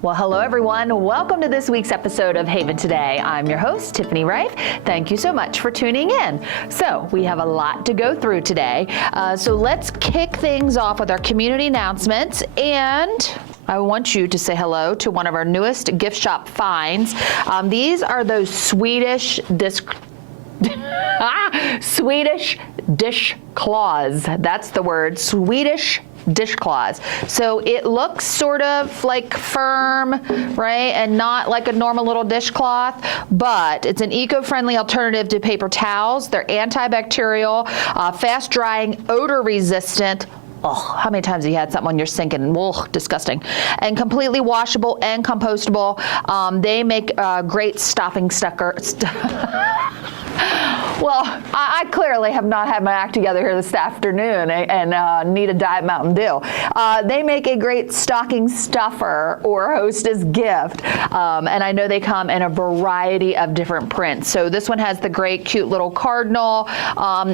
Well, hello everyone. Welcome to this week's episode of Haven Today. I'm your host, Tiffany Reif. Thank you so much for tuning in. So we have a lot to go through today. So let's kick things off with our community announcements, and I want you to say hello to one of our newest gift shop finds. These are those Swedish dishcloths. That's the word, Swedish dishcloths. So it looks sort of like firm, right, and not like a normal little dishcloth, but it's an eco-friendly alternative to paper towels. They're antibacterial, fast drying, odor resistant. Oh, how many times have you had something on your sink and disgusting. And completely washable and compostable. They make great stuffing stucker. Well, I clearly have not had my act together here this afternoon and need a Diet Mountain Dew. They make a great stocking stuffer or hostess gift. And I know they come in a variety of different prints. So this one has the great cute little cardinal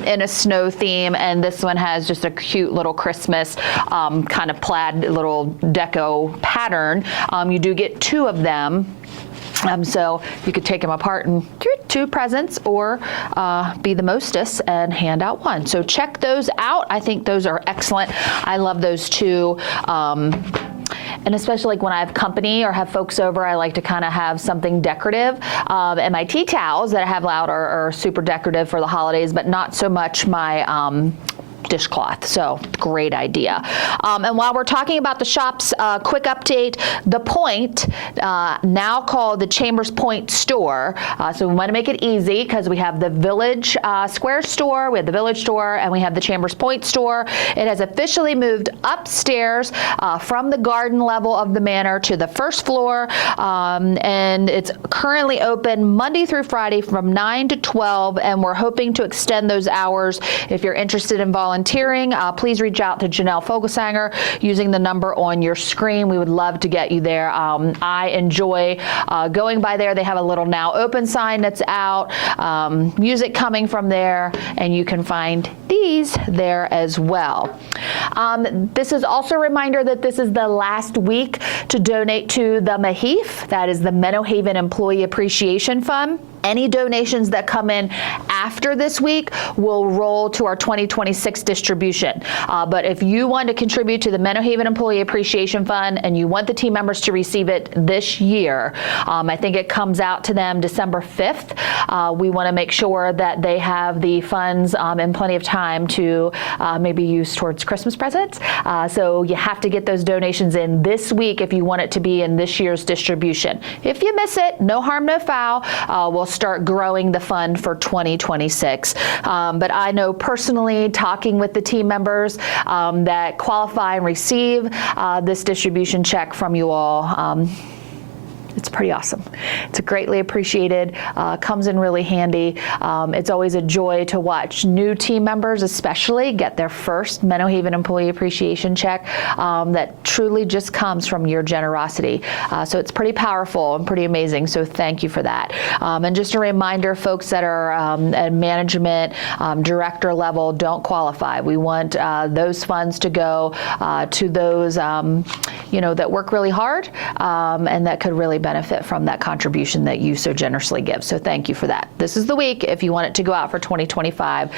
in a snow theme, and this one has just a cute little Christmas kind of plaid little deco pattern. You do get two of them. So you could take them apart and two presents, or be the mostess and hand out one. So check those out. I think those are excellent. I love those too. And especially like when I have company or have folks over, I like to kind of have something decorative. And my tea towels that I have out are super decorative for the holidays, but not so much my dishcloth. So great idea. And while we're talking about the shops, quick update, The Point, now called the Chambers Point store. So we want to make it easy because we have the Village Square store, we have the Village store, and we have the Chambers Point store. It has officially moved upstairs from the garden level of the manor to the first floor. And it's currently open Monday through Friday from 9 to 12. And we're hoping to extend those hours. If you're interested in volunteering, please reach out to Janelle Fogelsanger using the number on your screen. We would love to get you there. I enjoy going by there. They have a little now open sign that's out, music coming from there, and you can find these there as well. This is also a reminder that this is the last week to donate to the MAHEAF, that is the Menno Haven Employee Appreciation Fund. Any donations that come in after this week will roll to our 2026 distribution. But if you want to contribute to the Menno Haven Employee Appreciation Fund and you want the team members to receive it this year, I think it comes out to them December 5th. We want to make sure that they have the funds in plenty of time to maybe use towards Christmas presents. So you have to get those donations in this week if you want it to be in this year's distribution. If you miss it, no harm, no foul. We'll start growing the fund for 2026. But I know personally, talking with the team members that qualify and receive this distribution check from you all, it's pretty awesome. It's greatly appreciated, comes in really handy. It's always a joy to watch new team members especially get their first Menno Haven Employee Appreciation check that truly just comes from your generosity. So it's pretty powerful and pretty amazing, so thank you for that. And just a reminder, folks that are at management, director level don't qualify. We want those funds to go to those that work really hard and that could really benefit from that contribution that you so generously give. So thank you for that. This is the week. If you want it to go out for 2025,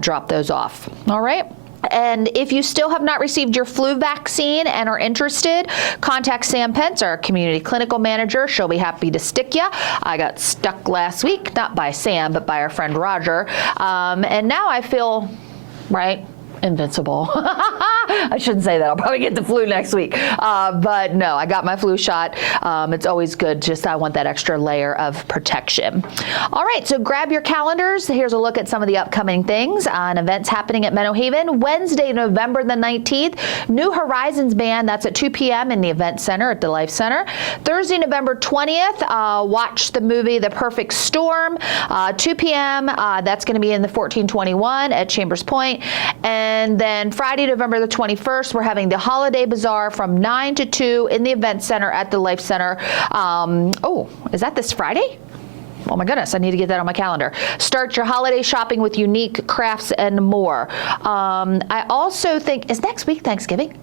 drop those off. All right. And if you still have not received your flu vaccine and are interested, contact Sam Pence, our community clinical manager. She'll be happy to stick you. I got stuck last week, not by Sam, but by our friend Roger. And now I feel, invincible. I shouldn't say that. I'll probably get the flu next week. But no, I got my flu shot. It's always good. I want that extra layer of protection. All right, so grab your calendars. Here's a look at some of the upcoming things and events happening at Menno Haven. Wednesday, November the 19th, New Horizons Band. That's at 2 p.m. in the Event Center at the Life Center. Thursday, November 20th, watch the movie The Perfect Storm. 2 p.m. That's going to be in the 1421 at Chambers Point. And then Friday, November the 21st, we're having the Holiday Bazaar from 9 to 2 in the Event Center at the Life Center. Is that this Friday? Oh my goodness, I need to get that on my calendar. Start your holiday shopping with unique crafts and more. I also think, is next week Thanksgiving?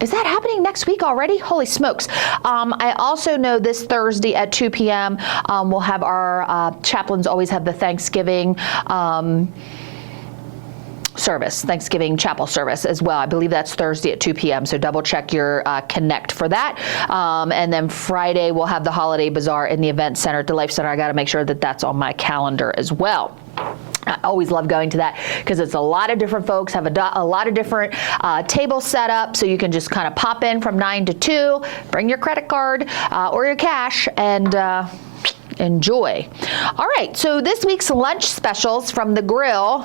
Is that happening next week already? Holy smokes. I also know this Thursday at 2 p.m. We'll have our chaplains always have the Thanksgiving service, Thanksgiving chapel service as well. I believe that's Thursday at 2 p.m. So double check your Connect for that. And then Friday we'll have the Holiday Bazaar in the Event Center at the Life Center. I got to make sure that that's on my calendar as well. I always love going to that because it's a lot of different folks, have a lot of different tables set up, so you can just kind of pop in from 9 to 2, bring your credit card or your cash, and enjoy. All right, so this week's lunch specials from the grill.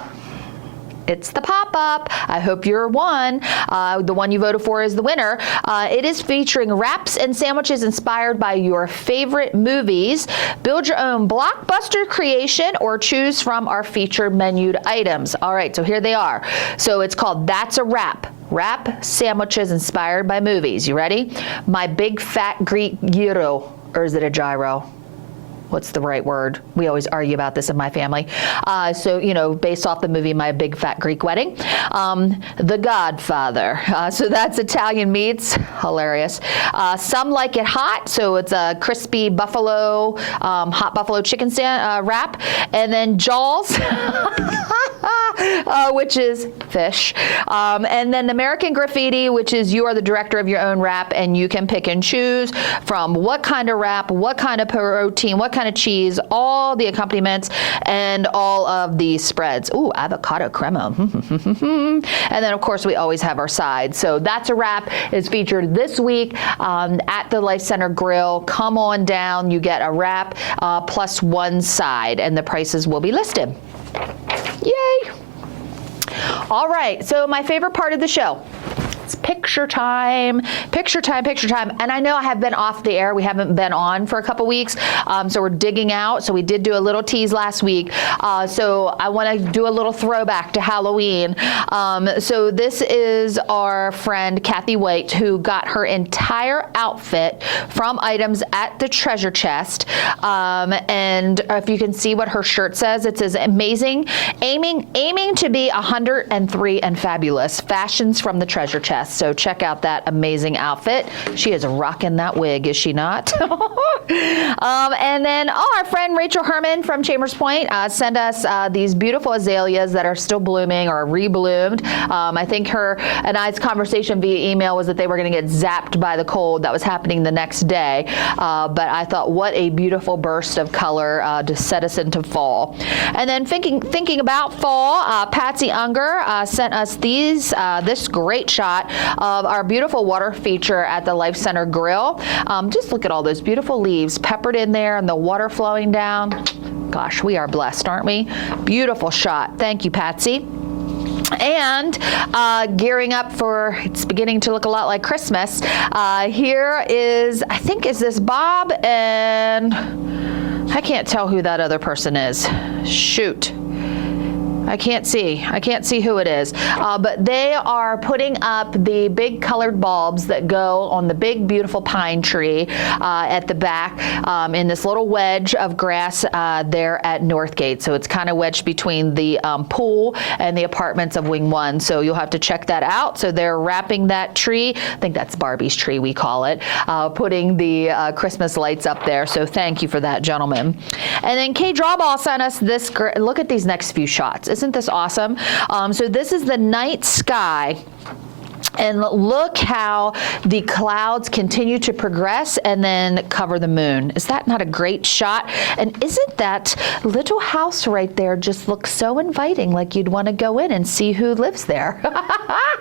It's the pop-up. I hope you're one. The one you voted for is the winner. It is featuring wraps and sandwiches inspired by your favorite movies. Build your own blockbuster creation or choose from our featured menued items. All right, so here they are. So it's called That's a Wrap. Wrap sandwiches inspired by movies. You ready? My Big Fat Greek Gyro. Or is it a gyro? What's the right word? We always argue about this in my family. So, you know, based off the movie My Big Fat Greek Wedding. The Godfather. So that's Italian meats. Hilarious. Some Like It Hot. So it's a crispy buffalo, hot buffalo chicken wrap. And then Jaws. Which is fish. And then American Graffiti, which is you are the director of your own wrap, and you can pick and choose from what kind of wrap, what kind of protein, what kind of cheese, all the accompaniments, and all of the spreads. Ooh, avocado crema. And then, of course, we always have our sides. So That's a Wrap is featured this week at the Life Center Grill. Come on down. You get a wrap plus one side, and the prices will be listed. Yay! All right, so my favorite part of the show. It's picture time, picture time, picture time. And I know I have been off the air. We haven't been on for a couple weeks. So we're digging out. So we did do a little tease last week. So I want to do a little throwback to Halloween. So this is our friend Kathy White, who got her entire outfit from items at the treasure chest. And if you can see what her shirt says, it says amazing, aiming to be 103 and fabulous. Fashions from the treasure chest. So check out that amazing outfit. She is rocking that wig, is she not? And then our friend Rachel Herman from Chambers Point sent us these beautiful azaleas that are still blooming or rebloomed. I think her and I's conversation via email was that they were going to get zapped by the cold that was happening the next day. But I thought, what a beautiful burst of color to set us into fall. And then thinking about fall, Patsy Unger sent us this great shot of our beautiful water feature at the Life Center Grill. Just look at all those beautiful leaves peppered in there and the water flowing down. Gosh, we are blessed, aren't we? Beautiful shot. Thank you, Patsy. And gearing up for, it's beginning to look a lot like Christmas. Here is, I think, is this Bob? And I can't tell who that other person is. Shoot. I can't see who it is, but they are putting up the big colored bulbs that go on the big beautiful pine tree at the back in this little wedge of grass there at Northgate. So it's kind of wedged between the pool and the apartments of Wing 1. So you'll have to check that out. So they're wrapping that tree. I think that's Barbie's tree, we call it, putting the Christmas lights up there. So thank you for that, gentlemen. And then Kay Drawball sent us this. Look at these next few shots. Isn't this awesome? So this is the night sky. And look how the clouds continue to progress and then cover the moon. Is that not a great shot? And isn't that little house right there just looks so inviting, like you'd want to go in and see who lives there?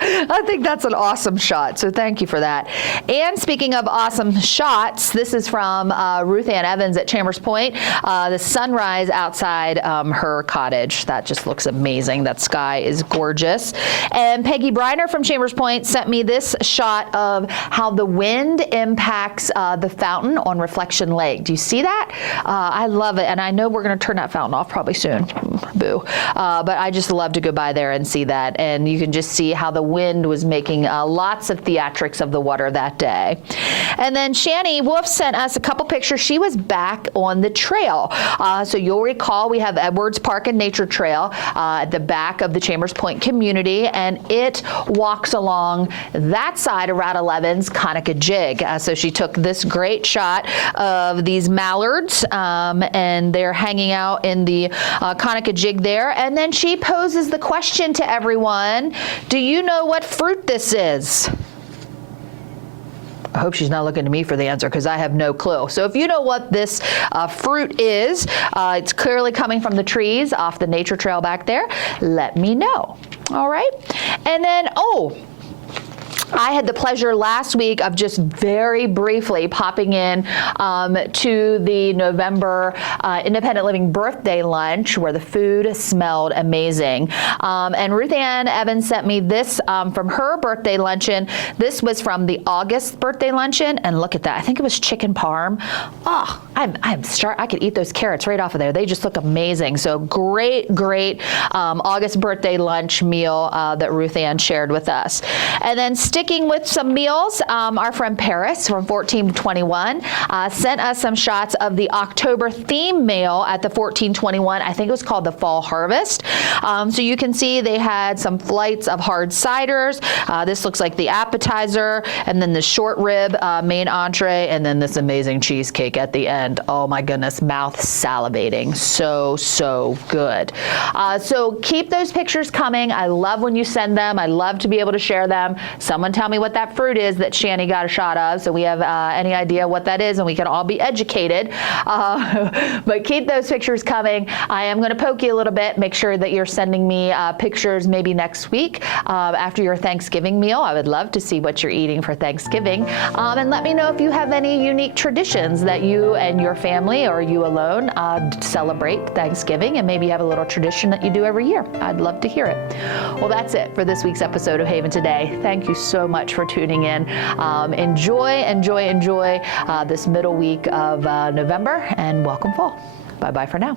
I think that's an awesome shot, so thank you for that. And speaking of awesome shots, this is from Ruth Ann Evans at Chambers Point. The sunrise outside her cottage. That just looks amazing. That sky is gorgeous. And Peggy Briner from Chambers Point sent me this shot of how the wind impacts the fountain on Reflection Lake. Do you see that? I love it, and I know we're going to turn that fountain off probably soon. Boo. But I just love to go by there and see that, and you can just see how the wind was making lots of theatrics of the water that day. And then Shani Wolf sent us a couple pictures. She was back on the trail. So you'll recall we have Edwards Park and Nature Trail at the back of the Chambers Point community, and it walks along along that side of Route 11's Conica Jig. So she took this great shot of these mallards, and they're hanging out in the Conica Jig there. And then she poses the question to everyone, do you know what fruit this is? I hope she's not looking to me for the answer because I have no clue. So if you know what this fruit is, it's clearly coming from the trees off the nature trail back there, let me know. All right. And then, I had the pleasure last week of just very briefly popping in to the November Independent Living birthday lunch where the food smelled amazing. And Ruth Ann Evans sent me this from her birthday luncheon. This was from the August birthday luncheon, and look at that. I think it was chicken parm. Oh, I could eat those carrots right off of there. They just look amazing. So great August birthday lunch meal that Ruth Ann shared with us. And then sticking with some meals, our friend Paris from 1421 sent us some shots of the October theme meal at the 1421. I think it was called the Fall Harvest. So you can see they had some flights of hard ciders. This looks like the appetizer, and then the short rib main entree, and then this amazing cheesecake at the end. Oh my goodness, mouth salivating. So good. So keep those pictures coming. I love when you send them. I love to be able to share them. Someone tell me what that fruit is that Shani got a shot of, so we have any idea what that is and we can all be educated. But keep those pictures coming. I am going to poke you a little bit. Make sure that you're sending me pictures maybe next week after your Thanksgiving meal. I would love to see what you're eating for Thanksgiving. And let me know if you have any unique traditions that you and your family or you alone celebrate Thanksgiving, and maybe you have a little tradition that you do every year. I'd love to hear it. Well, that's it for this week's episode of Haven Today. Thank you so much for tuning in. Enjoy this middle week of November, and welcome fall. Bye-bye for now.